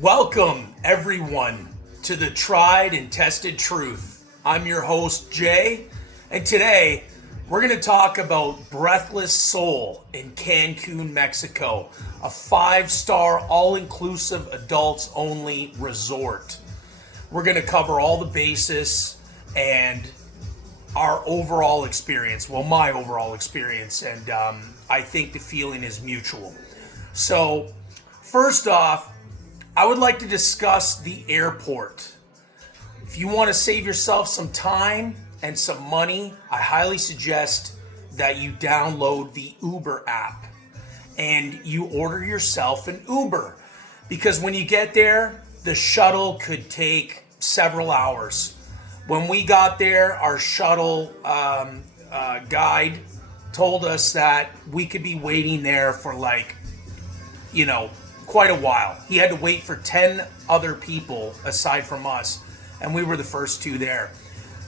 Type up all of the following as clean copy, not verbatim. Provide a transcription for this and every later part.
Welcome, everyone, to the Tried and Tested Truth. I'm your host, Jay, and today we're going to talk about Breathless Soul in Cancun, Mexico, a 5-star, all-inclusive, adults-only resort. We're going to cover all the bases and our overall experience, well, my overall experience, and I think the feeling is mutual. So, first off, I would like to discuss the airport. If you want to save yourself some time and some money, I highly suggest that you download the Uber app and you order yourself an Uber. Because when you get there, the shuttle could take several hours. When we got there, our shuttle guide told us that we could be waiting there for quite a while. He had to wait for 10 other people aside from us, and we were the first two there.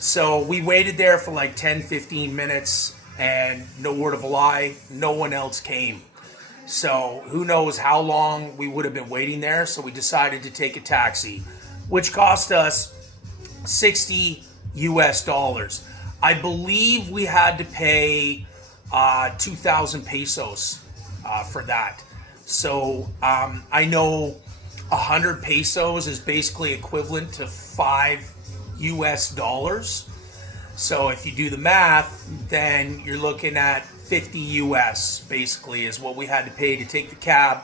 So we waited there for 10-15 minutes, and no word of a lie, no one else came. So who knows how long we would have been waiting there, so we decided to take a taxi, which cost us $60 US. I believe we had to pay 2,000 pesos for that. So I know 100 pesos is basically equivalent to $5 US. So if you do the math, then you're looking at 50 US basically is what we had to pay to take the cab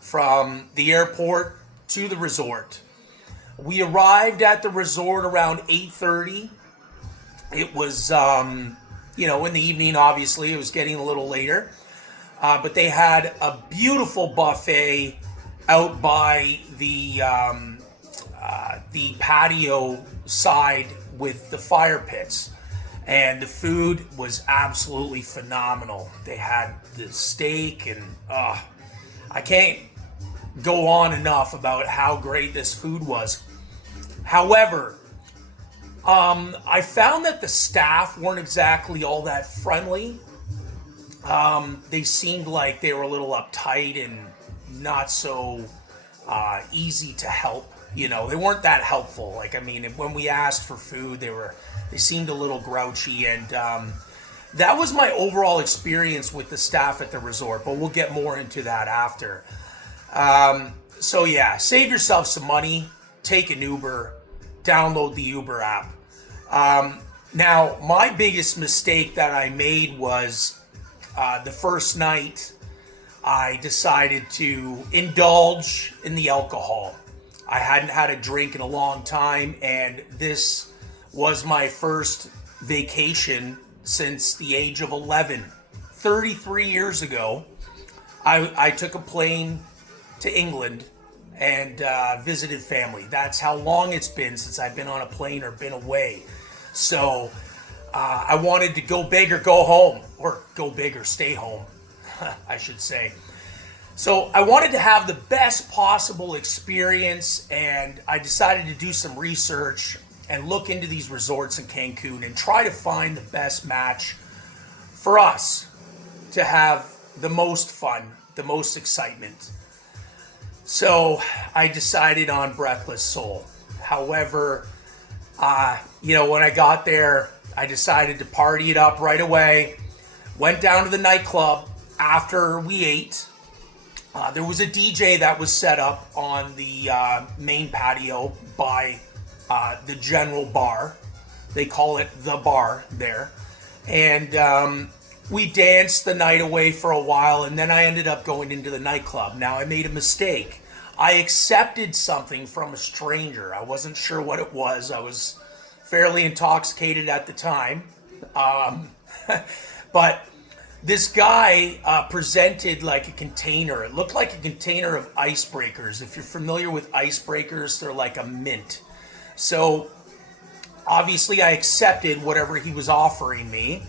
from the airport to the resort. We arrived at the resort around 8:30. It was, in the evening, obviously. It was getting a little later. But they had a beautiful buffet out by the patio side with the fire pits. And the food was absolutely phenomenal. They had the steak and I can't go on enough about how great this food was. However, I found that the staff weren't exactly all that friendly. They seemed like they were a little uptight and not so easy to help. They weren't that helpful. When we asked for food, they seemed a little grouchy, and that was my overall experience with the staff at the resort. But we'll get more into that after. So yeah, save yourself some money, take an Uber, download the Uber app. Now, my biggest mistake that I made was the first night I decided to indulge in the alcohol. I hadn't had a drink in a long time, and this was my first vacation since the age of 11. 33 years ago, I took a plane to England and visited family. That's how long it's been since I've been on a plane or been away. So I wanted to go big or go home, or go big or stay home, I should say. So I wanted to have the best possible experience, and I decided to do some research and look into these resorts in Cancun and try to find the best match for us to have the most fun, the most excitement. So I decided on Breathless Soul. However, when I got there, I decided to party it up right away. Went down to the nightclub after we ate. There was a DJ that was set up on the main patio by the general bar. They call it the bar there. And we danced the night away for a while, and then I ended up going into the nightclub. Now, I made a mistake. I accepted something from a stranger. I wasn't sure what it was. I was fairly intoxicated at the time. But this guy presented like a container. It looked like a container of icebreakers. If you're familiar with icebreakers, they're like a mint. So obviously I accepted whatever he was offering me,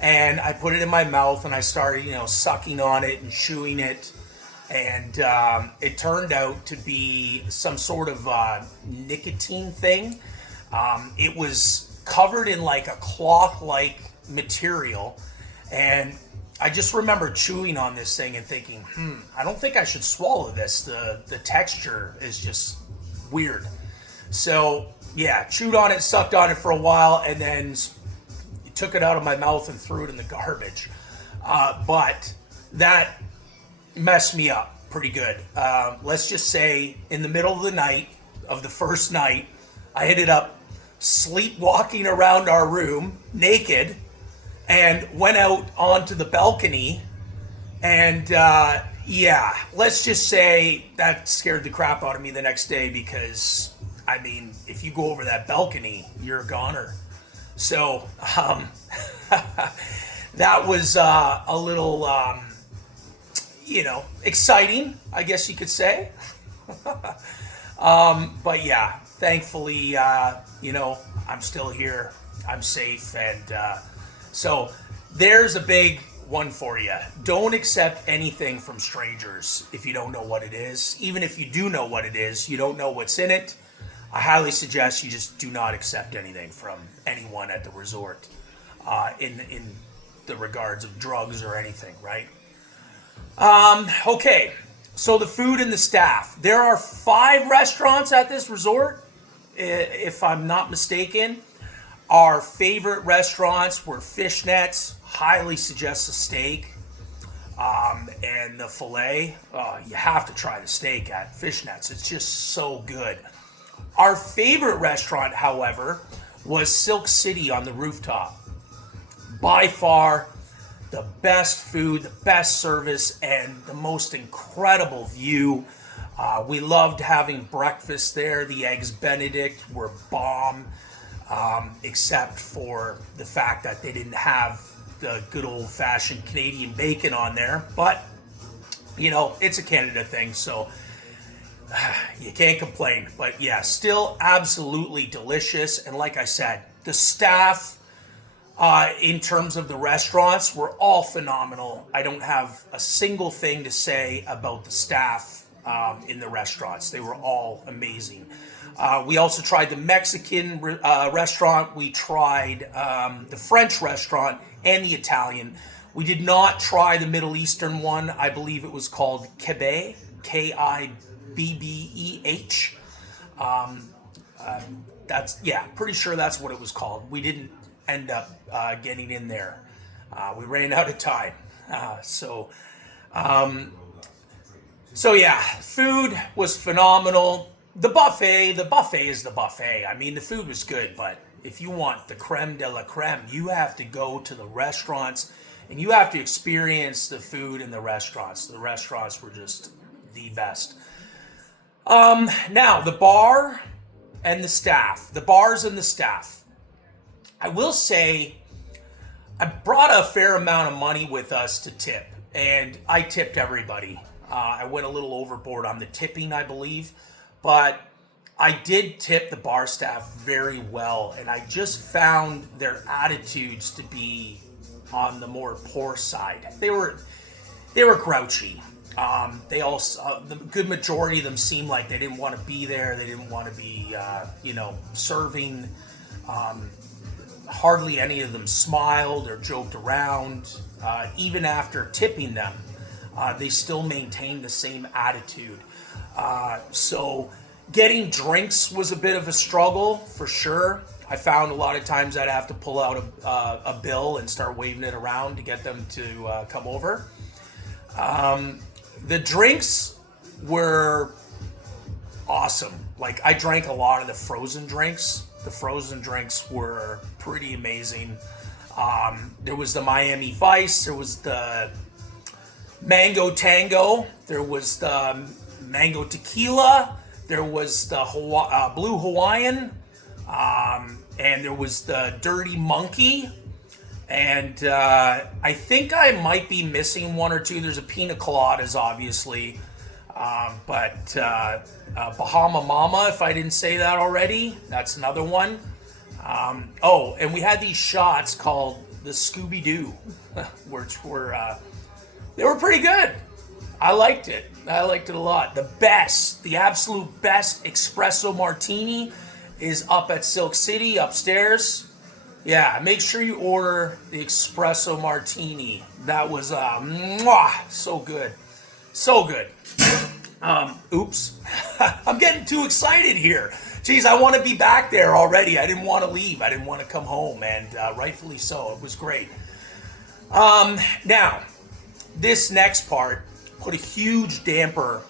and I put it in my mouth and I started, sucking on it and chewing it. And it turned out to be some sort of nicotine thing. It was covered in like a cloth-like material, and I just remember chewing on this thing and thinking, I don't think I should swallow this. The texture is just weird. So yeah, chewed on it, sucked on it for a while, and then took it out of my mouth and threw it in the garbage. But that messed me up pretty good. Let's just say in the middle of the night, of the first night, I ended up sleepwalking around our room naked and went out onto the balcony. And yeah, let's just say that scared the crap out of me the next day because, I mean, if you go over that balcony, you're a goner. So that was a little, exciting, I guess you could say. But yeah, thankfully, I'm still here. I'm safe. And so there's a big one for you. Don't accept anything from strangers if you don't know what it is. Even if you do know what it is, you don't know what's in it. I highly suggest you just do not accept anything from anyone at the resort in the regards of drugs or anything, right? Okay, so the food and the staff. There are 5 restaurants at this resort, if I'm not mistaken. Our favorite restaurants were Fishnets. Highly suggest the steak and the filet. You have to try the steak at Fishnets. It's just so good. Our favorite restaurant, however, was Silk City on the rooftop. By far, the best food, the best service, and the most incredible view. We loved having breakfast there. The Eggs Benedict were bomb, except for the fact that they didn't have the good old-fashioned Canadian bacon on there. But, it's a Canada thing, so you can't complain. But yeah, still absolutely delicious. And like I said, the staff in terms of the restaurants were all phenomenal. I don't have a single thing to say about the staff in the restaurants. They were all amazing. We also tried the Mexican restaurant. We tried the French restaurant and the Italian. We did not try the Middle Eastern one. I believe it was called Kibbeh, Kibbeh. Pretty sure that's what it was called. We didn't end up getting in there. We ran out of time. So yeah, food was phenomenal. The buffet is the buffet. I mean, the food was good, but if you want the creme de la creme, you have to go to the restaurants and you have to experience the food in the restaurants. The restaurants were just the best. Now, the bar and the staff. The bars and the staff. I will say, I brought a fair amount of money with us to tip, and I tipped everybody. I went a little overboard on the tipping, I believe, but I did tip the bar staff very well, and I just found their attitudes to be on the more poor side. They were grouchy. The good majority of them seemed like they didn't want to be there. They didn't want to be, serving. Hardly any of them smiled or joked around. Even after tipping them, they still maintained the same attitude. So getting drinks was a bit of a struggle for sure. I found a lot of times I'd have to pull out a bill and start waving it around to get them to come over. The drinks were awesome. Like, I drank a lot of the frozen drinks. The frozen drinks were pretty amazing. There was the Miami Vice. There was the Mango Tango. There was the Mango Tequila. There was the Blue Hawaiian. And there was the Dirty Monkey. And I think I might be missing one or two. There's a Pina Coladas, obviously. But Bahama Mama, if I didn't say that already, that's another one. And we had these shots called the Scooby-Doo, which were, they were pretty good. I liked it a lot. The absolute best espresso martini is up at Silk City upstairs. Yeah, make sure you order the espresso martini. That was mwah, so good. So good. Oops. I'm getting too excited here. Jeez, I want to be back there already. I didn't want to leave. I didn't want to come home, and rightfully so. It was great. Now, this next part put a huge damper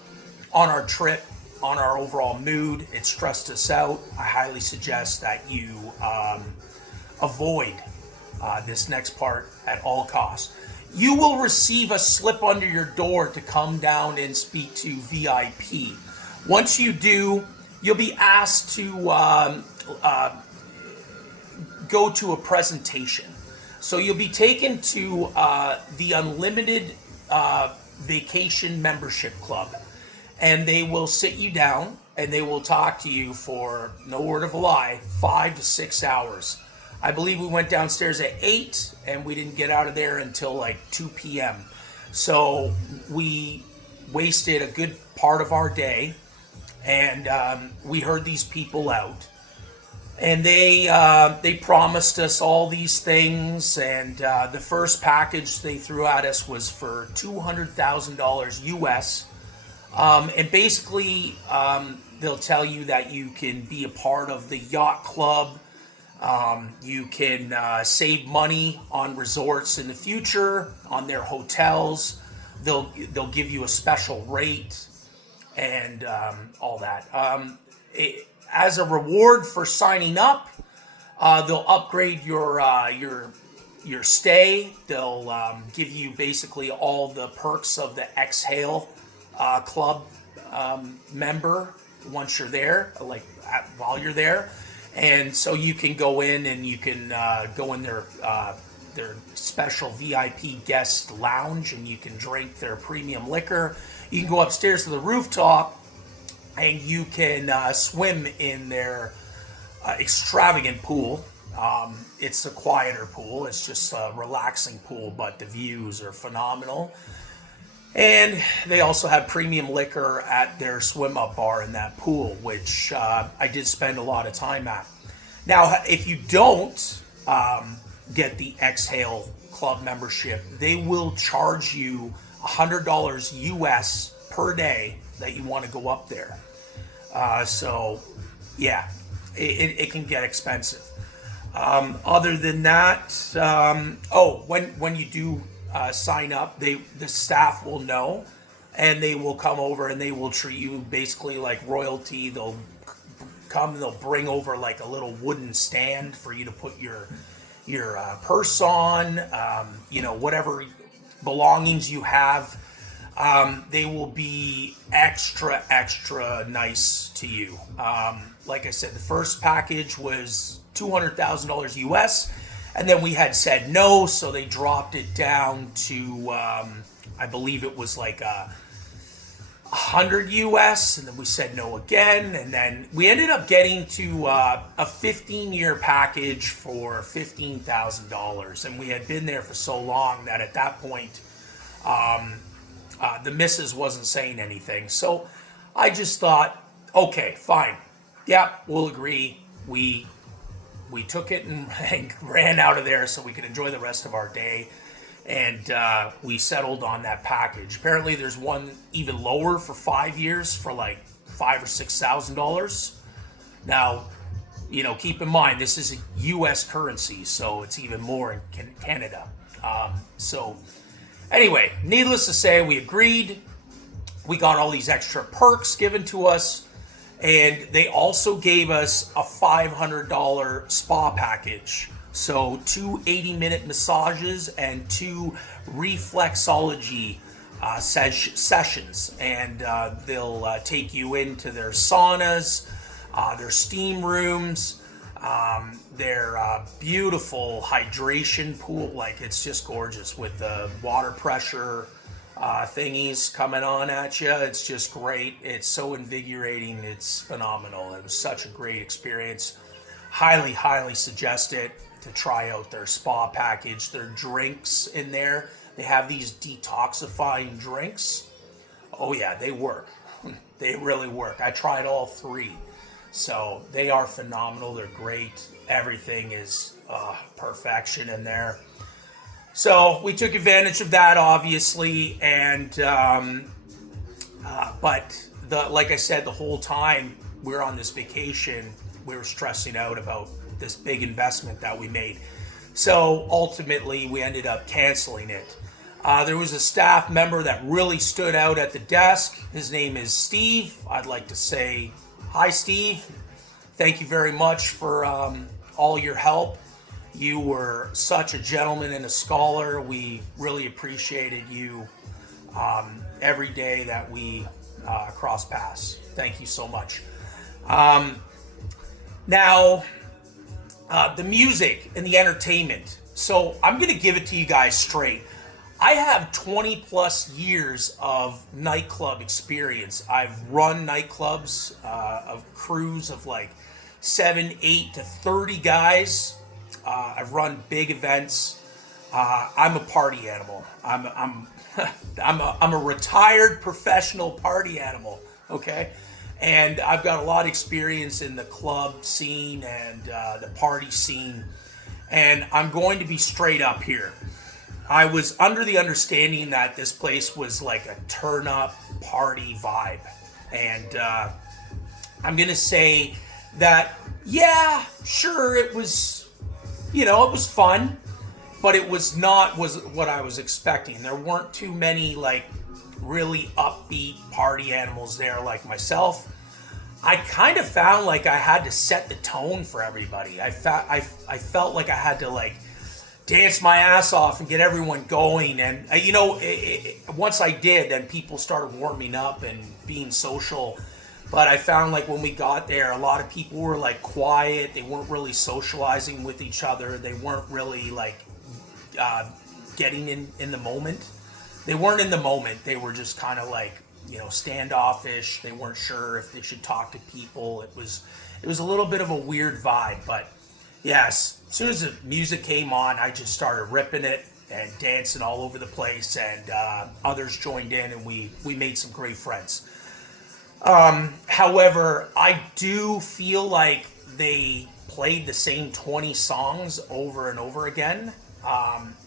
on our trip, on our overall mood. It stressed us out. I highly suggest that you avoid this next part at all costs. You will receive a slip under your door to come down and speak to VIP. Once you do, you'll be asked to go to a presentation. So you'll be taken to the Unlimited Vacation Membership Club, and they will sit you down and they will talk to you for, no word of a lie, 5 to 6 hours. I believe we went downstairs at 8 and we didn't get out of there until like 2 p.m. So we wasted a good part of our day, and we heard these people out. And they promised us all these things, and the first package they threw at us was for $200,000 US. And basically, they'll tell you that you can be a part of the yacht club. You can save money on resorts in the future, on their hotels. They'll give you a special rate, and all that. As a reward for signing up, they'll upgrade your stay. They'll give you basically all the perks of the Exhale club member once you're there, like while you're there. And so you can go in and you can go in their special VIP guest lounge, and you can drink their premium liquor. You can go upstairs to the rooftop, and you can swim in their extravagant pool. It's a quieter pool. It's just a relaxing pool, but the views are phenomenal. And they also have premium liquor at their swim up bar in that pool, which I did spend a lot of time at. Now, if you don't get the Exhale Club membership, they will charge you $100 US per day that you want to go up there. So, yeah, it can get expensive. Other than that, when you do sign up, the staff will know, and they will come over and they will treat you basically like royalty. They'll come, they'll bring over like a little wooden stand for you to put your purse on, whatever belongings you have. They will be extra nice to you. Like I said, the first package was $200,000 US, and then we had said no, so they dropped it down to, I believe it was like 100 US, and then we said no again, and then we ended up getting to a 15-year package for $15,000, and we had been there for so long that at that point, the missus wasn't saying anything. So I just thought, okay, fine. Yeah, we'll agree. We took it and ran out of there so we could enjoy the rest of our day. And we settled on that package. Apparently there's one even lower for 5 years for like $5,000 or $6,000. Now, keep in mind, this is a U.S. currency, so it's even more in Canada. So anyway, needless to say, we agreed. We got all these extra perks given to us, and they also gave us a $500 spa package. So 2 80-minute massages and 2 reflexology sessions, and they'll take you into their saunas, their steam rooms, their beautiful hydration pool. Like, it's just gorgeous with the water pressure thingies coming on at you. It's just great. It's so invigorating. It's phenomenal. It was such a great experience. Highly suggest it to try out their spa package. Their drinks in there, they have these detoxifying drinks. Oh yeah, they work. They really work. I tried all 3. So they are phenomenal. They're great. Everything is perfection in there. So we took advantage of that, obviously, and but like I said, the whole time we were on this vacation, we were stressing out about this big investment that we made. So ultimately, we ended up canceling it. There was a staff member that really stood out at the desk. His name is Steve. I'd like to say hi, Steve. Thank you very much for all your help. You were such a gentleman and a scholar. We really appreciated you every day that we cross paths. Thank you so much. Now, the music and the entertainment. So I'm going to give it to you guys straight. I have 20 plus years of nightclub experience. I've run nightclubs, of crews of like 7, 8 to 30 guys. I've run big events. I'm a party animal. I'm a retired professional party animal. Okay, and I've got a lot of experience in the club scene and the party scene. And I'm going to be straight up here. I was under the understanding that this place was like a turn up party vibe, and I'm gonna say that, yeah, sure, it was, it was fun, but it was not what I was expecting. There weren't too many like really upbeat party animals there like myself. I kind of found like I had to set the tone for everybody. I felt like I had to like dance my ass off and get everyone going, and once I did, then people started warming up and being social. But I found like when we got there, a lot of people were like quiet. They weren't really socializing with each other. They weren't really like getting in the moment. They weren't in the moment. They were just kind of like, standoffish. They weren't sure if they should talk to people. It was a little bit of a weird vibe. But yes, as soon as the music came on, I just started ripping it and dancing all over the place, and others joined in, and we made some great friends. However, I do feel like they played the same 20 songs over and over again.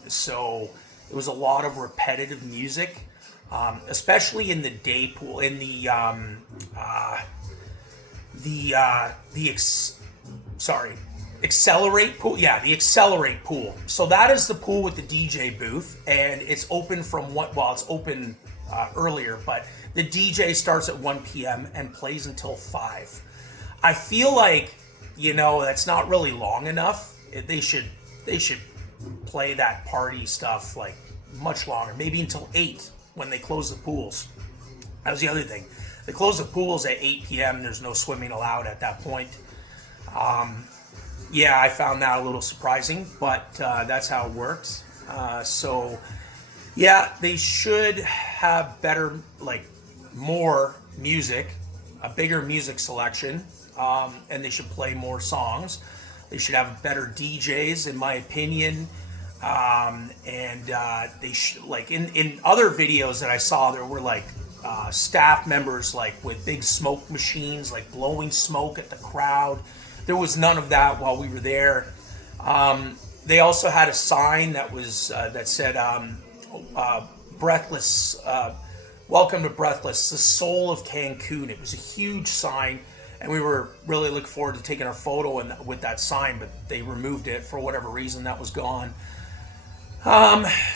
So it was a lot of repetitive music, especially in the day pool, in the Accelerate pool. Yeah, the Accelerate pool. So that is the pool with the DJ booth, and it's open it's open earlier, but the DJ starts at 1 p.m. and plays until 5. I feel like, that's not really long enough. They should play that party stuff like much longer, maybe until 8 when they close the pools. That was the other thing. They close the pools at 8 p.m. There's no swimming allowed at that point. Yeah, I found that a little surprising, but that's how it works. So, yeah, they should have better, more music, a bigger music selection, and they should play more songs. They should have better DJs, in my opinion. And they should, in other videos that I saw, there were staff members with big smoke machines, blowing smoke at the crowd. There was none of that while we were there. They also had a sign that was that said Breathless, welcome to Breathless, the soul of Cancun. It was a huge sign, and we were really looking forward to taking our photo with that sign, but they removed it for whatever reason. That was gone.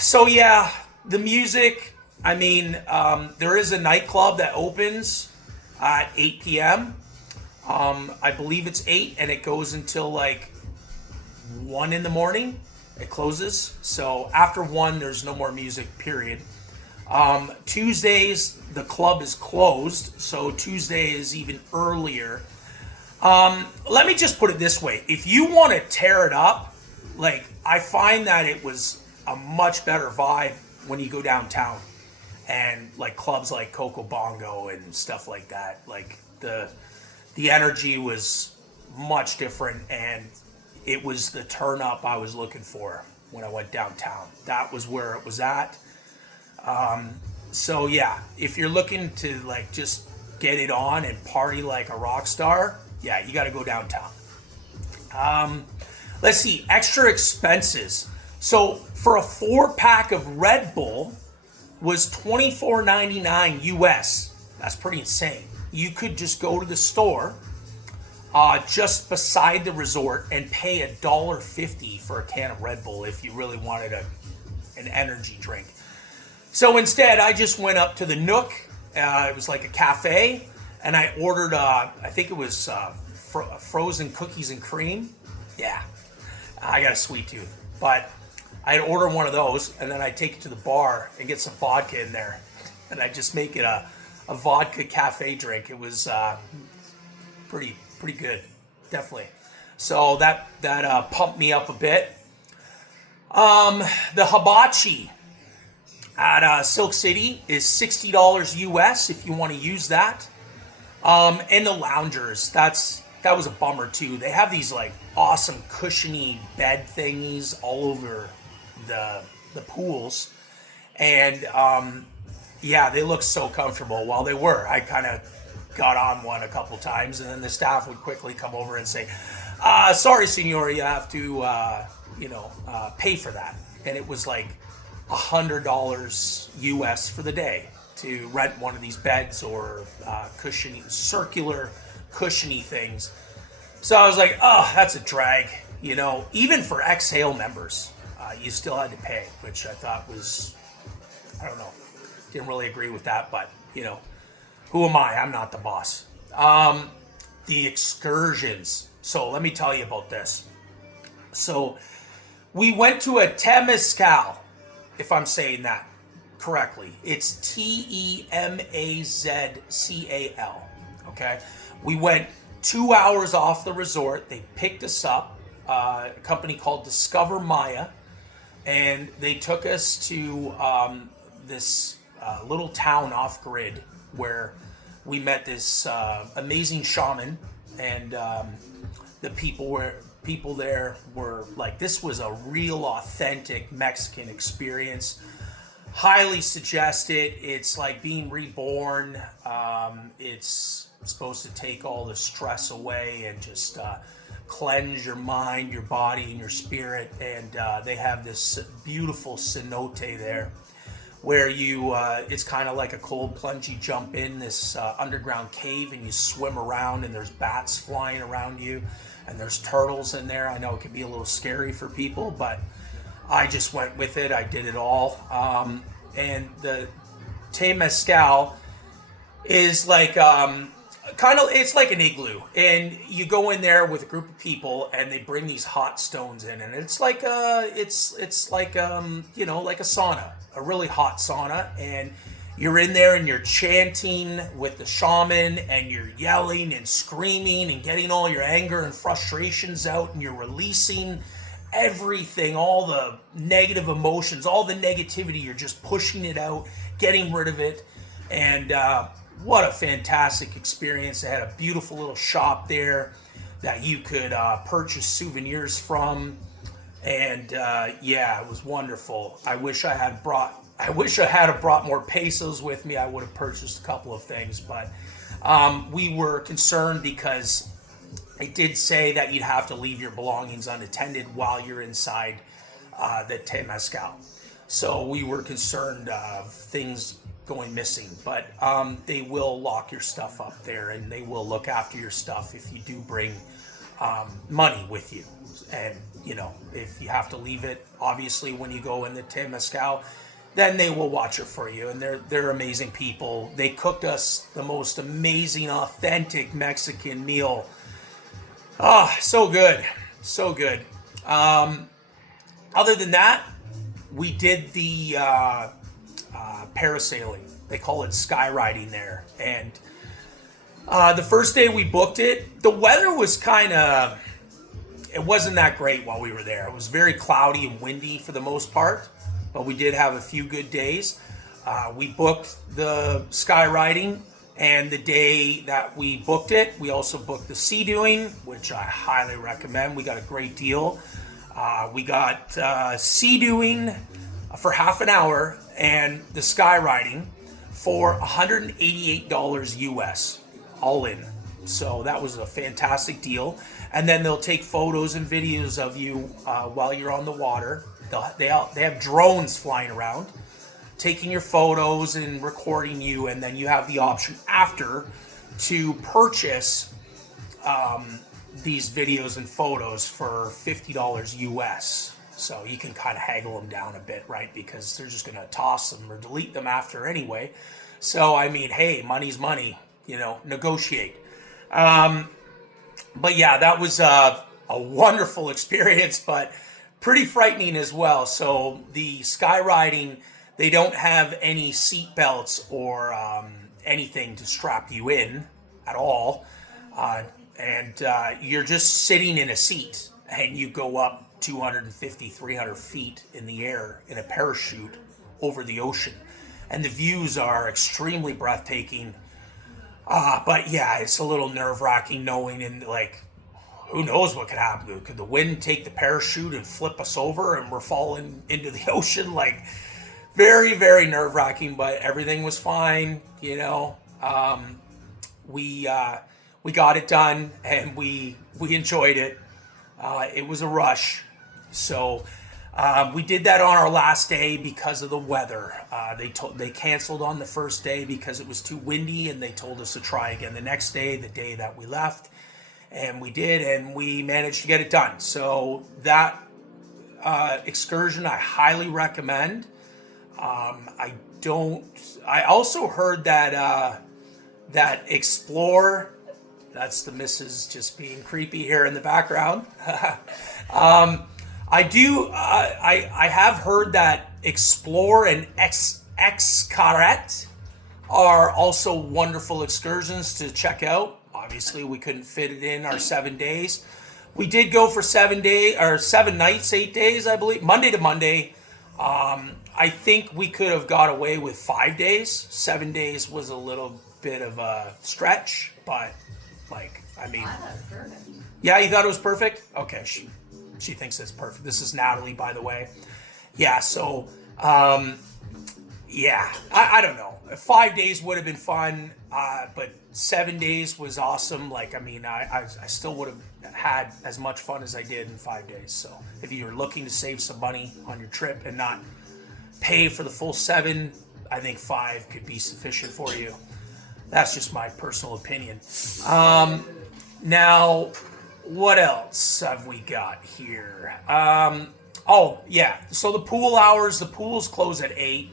So yeah, the music, there is a nightclub that opens at 8 p.m. I believe it's 8, and it goes until 1 in the morning. It closes. So after 1, there's no more music, period. Tuesdays, the club is closed. So Tuesday is even earlier. Let me just put it this way. If you want to tear it up, I find that it was a much better vibe when you go downtown. And clubs like Coco Bongo and stuff like that. The energy was much different, and it was the turn up I was looking for when I went downtown. That was where it was at. So yeah, if you're looking to just get it on and party like a rock star, yeah, you got to go downtown. Let's see, extra expenses. So for a 4-pack of Red Bull was $24.99 US. That's pretty insane. You could just go to the store just beside the resort and pay $1.50 for a can of Red Bull if you really wanted an energy drink. So instead, I just went up to the Nook. It was like a cafe, and I ordered, I think it was frozen cookies and cream. Yeah, I got a sweet tooth. But I'd order one of those, and then I'd take it to the bar and get some vodka in there. And I'd just make it a vodka cafe drink. It was pretty good, definitely. So that pumped me up a bit. The hibachi at Silk City is $60 US if you want to use that. And the loungers, that was a bummer too. They have these like awesome cushiony bed thingies all over the pools, and yeah, they look so comfortable. Well, they were. I kind of got on one a couple times, and then the staff would quickly come over and say, sorry, senor, you have to pay for that. And it was like $100 US for the day to rent one of these beds or circular cushiony things. So I was like, oh, that's a drag. Even for Exhale members, you still had to pay, which I thought was, I don't know, didn't really agree with that, but who am I? I'm not the boss. The excursions. So let me tell you about this. So we went to a Temazcal, if I'm saying that correctly. It's Temazcal. Okay. We went 2 hours off the resort. They picked us up, a company called Discover Maya, and they took us to this little town off grid where we met this amazing shaman, and the people there were like, this was a real authentic Mexican experience. Highly suggest it. It's like being reborn. It's supposed to take all the stress away and just cleanse your mind, your body, and your spirit. And they have this beautiful cenote there where it's kind of like a cold plunge. You jump in this underground cave and you swim around, and there's bats flying around you, and there's turtles in there. I know it can be a little scary for people, but I just went with it. I did it all. And the Temazcal is like it's like an igloo, and you go in there with a group of people, and they bring these hot stones in, and it's like like a sauna, a really hot sauna, and you're in there and you're chanting with the shaman, and you're yelling and screaming and getting all your anger and frustrations out, and you're releasing everything, all the negative emotions, all the negativity. You're just pushing it out, getting rid of it. And what a fantastic experience. They had a beautiful little shop there that you could purchase souvenirs from, and yeah, it was wonderful. I wish I had brought more pesos with me. I would have purchased a couple of things, but we were concerned because it did say that you'd have to leave your belongings unattended while you're inside the Temazcal. So we were concerned of things going missing, but they will lock your stuff up there, and they will look after your stuff if you do bring money with you. And if you have to leave it, obviously, when you go in the Temazcal, then they will watch it for you. And they're amazing people. They cooked us the most amazing, authentic Mexican meal. Oh, so good. So good. Other than that, we did the parasailing. They call it skyriding there. And the first day we booked it, the weather was it wasn't that great while we were there. It was very cloudy and windy for the most part, but we did have a few good days. We booked the skywriting, and the day that we booked it, we also booked the sea doing, which I highly recommend. We got a great deal. We got sea doing for half an hour and the skywriting for $188 US, all in. So that was a fantastic deal. And then they'll take photos and videos of you while you're on the water. They have drones flying around, taking your photos and recording you, and then you have the option after to purchase these videos and photos for $50 US. So you can kind of haggle them down a bit, right? Because they're just going to toss them or delete them after anyway. So, I mean, hey, money's money, negotiate. But yeah, that was a wonderful experience, but pretty frightening as well. So the skywriting, they don't have any seat belts or anything to strap you in at all. And you're just sitting in a seat and you go up 250, 300 feet in the air in a parachute over the ocean. And the views are extremely breathtaking. But yeah, it's a little nerve-wracking knowing, and like, who knows what could happen? Could the wind take the parachute and flip us over and we're falling into the ocean? Like, very, very nerve-wracking, but everything was fine, We got it done and we enjoyed it. It was a rush. So we did that on our last day because of the weather. They canceled on the first day because it was too windy, and they told us to try again the next day, the day that we left. And we did, and we managed to get it done. So that excursion I highly recommend. I also heard that Explore, that's the missus just being creepy here in the background. I have heard that Explore and Xcaret are also wonderful excursions to check out. Obviously, we couldn't fit it in our 7 days. We did go for 7 nights, 8 days, I believe, Monday to Monday. I think we could have got away with 5 days. 7 days was a little bit of a stretch, but I thought it was perfect. Yeah, you thought it was perfect? Okay, she thinks it's perfect. This is Natalie, by the way. Yeah, so, I don't know. 5 days would have been fun, but 7 days was awesome. I still would have had as much fun as I did in 5 days. So if you're looking to save some money on your trip and not pay for the full 7, I think 5 could be sufficient for you. That's just my personal opinion. Now, what else have we got here? So the pool hours, the pools close at 8.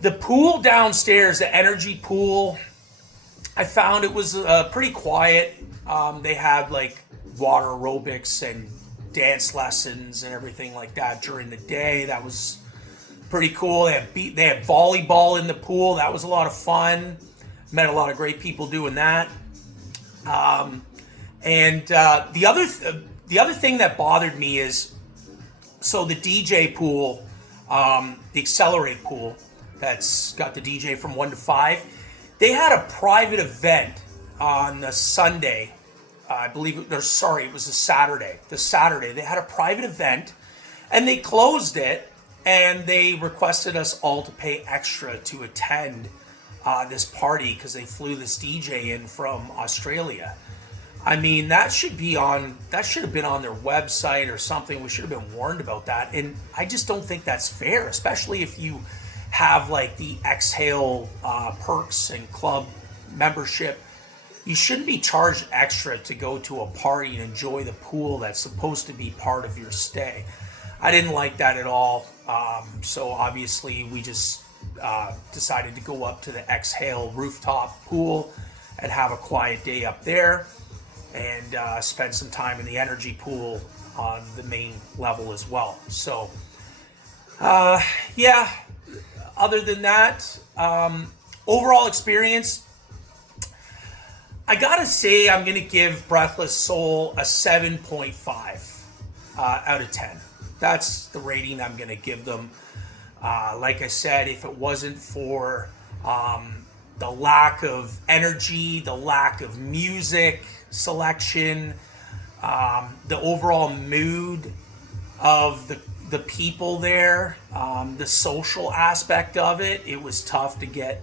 The pool downstairs, the energy pool, I found it was pretty quiet. They had water aerobics and dance lessons and everything like that during the day. That was pretty cool. They had volleyball in the pool. That was a lot of fun. Met a lot of great people doing that. The other thing that bothered me is, so the DJ pool, the Accelerate pool, that's got the DJ from 1 to 5. They had a private event on the Sunday. It was a Saturday. The Saturday, they had a private event, and they closed it, and they requested us all to pay extra to attend this party because they flew this DJ in from Australia. I mean, that should have been on their website or something. We should have been warned about that. And I just don't think that's fair, especially if you have the Exhale perks and club membership. You shouldn't be charged extra to go to a party and enjoy the pool that's supposed to be part of your stay. I didn't like that at all. So obviously we just decided to go up to the Exhale rooftop pool and have a quiet day up there, and spend some time in the energy pool on the main level as well. So, other than that, overall experience, I gotta say I'm gonna give Breathless Soul a 7.5 out of 10. That's the rating I'm gonna give them. Like I said, if it wasn't for the lack of energy, the lack of music selection, the overall mood of the people there, the social aspect of it, it was tough to get.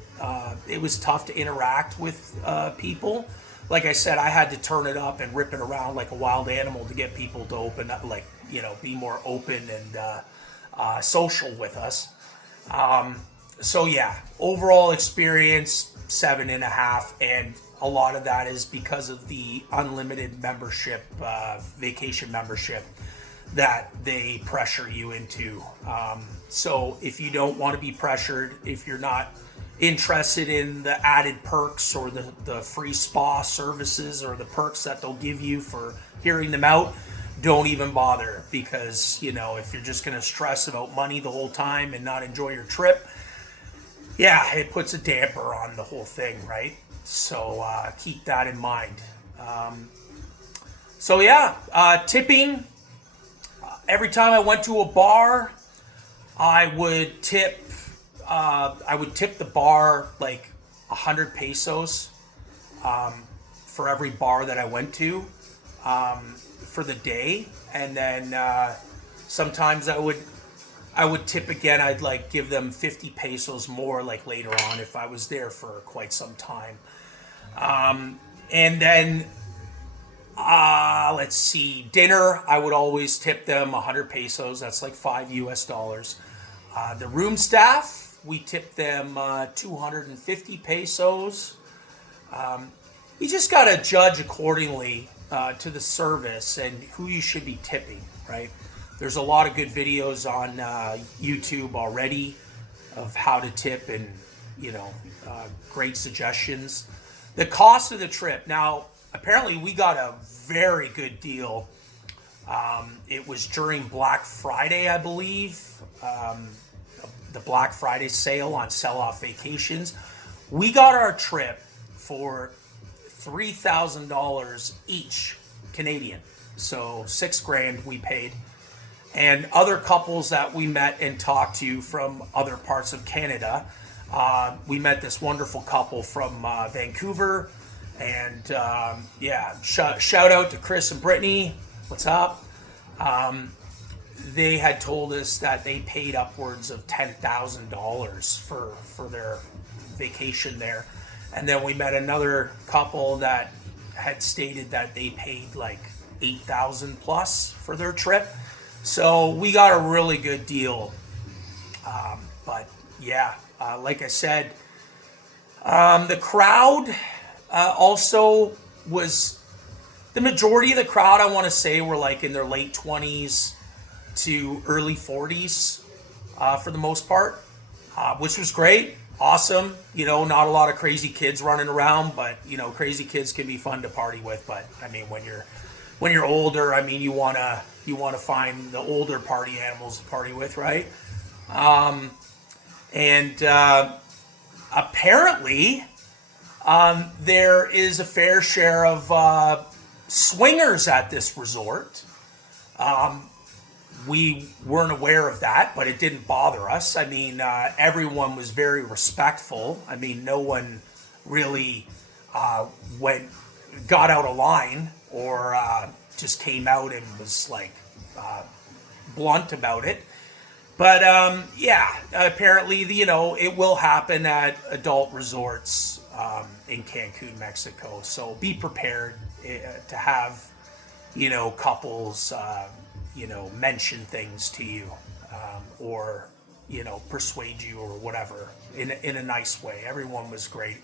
It was tough to interact with people. Like I said, I had to turn it up and rip it around like a wild animal to get people to open up, like, be more open and social with us. So yeah, overall experience 7.5, and a lot of that is because of the unlimited membership, vacation membership that they pressure you into. So if you don't want to be pressured, if you're not interested in the added perks or the free spa services or the perks that they'll give you for hearing them out, don't even bother, because if you're just going to stress about money the whole time and not enjoy your trip, yeah, it puts a damper on the whole thing, right? So keep that in mind. Tipping. Every time I went to a bar, I would tip the bar like 100 pesos for every bar that I went to for the day, and then sometimes I would tip again. I'd like give them 50 pesos more like later on if I was there for quite some time. And then let's see, dinner, I would always tip them 100 pesos. That's like $5 US. The room staff, we tip them 250 pesos. You just got to judge accordingly to the service and who you should be tipping, right? There's a lot of good videos on YouTube already of how to tip, and great suggestions. The cost of the trip. Now, apparently we got a very good deal. It was during Black Friday, I believe. The Black Friday sale on sell-off vacations. We got our trip for $3,000 each Canadian. So $6,000 we paid. And other couples that we met and talked to from other parts of Canada, we met this wonderful couple from Vancouver, and shout out to Chris and Brittany. What's up? They had told us that they paid upwards of $10,000 for their vacation there, and then we met another couple that had stated that they paid like $8,000 plus for their trip. So we got a really good deal. Like I said, the crowd also was, the majority of the crowd, I want to say, were like in their late 20s to early 40s for the most part, which was great. Awesome. Not a lot of crazy kids running around, but crazy kids can be fun to party with. But I mean, when you're older, I mean, you want to find the older party animals to party with, right? Apparently, there is a fair share of swingers at this resort. We weren't aware of that, but it didn't bother us. I mean, everyone was very respectful. I mean, no one really got out of line or just came out and was like blunt about it. But apparently, it will happen at adult resorts in Cancun, Mexico. So be prepared to have, couples, mention things to you or, persuade you or whatever in a nice way. Everyone was great.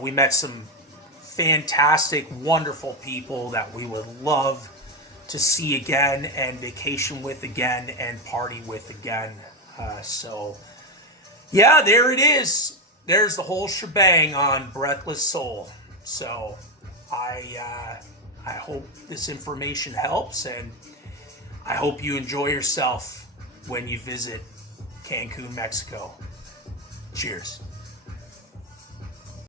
We met some fantastic, wonderful people that we would love to see again and vacation with again and party with again. There it is. There's the whole shebang on Breathless Soul. So I hope this information helps, and I hope you enjoy yourself when you visit Cancun, Mexico. Cheers.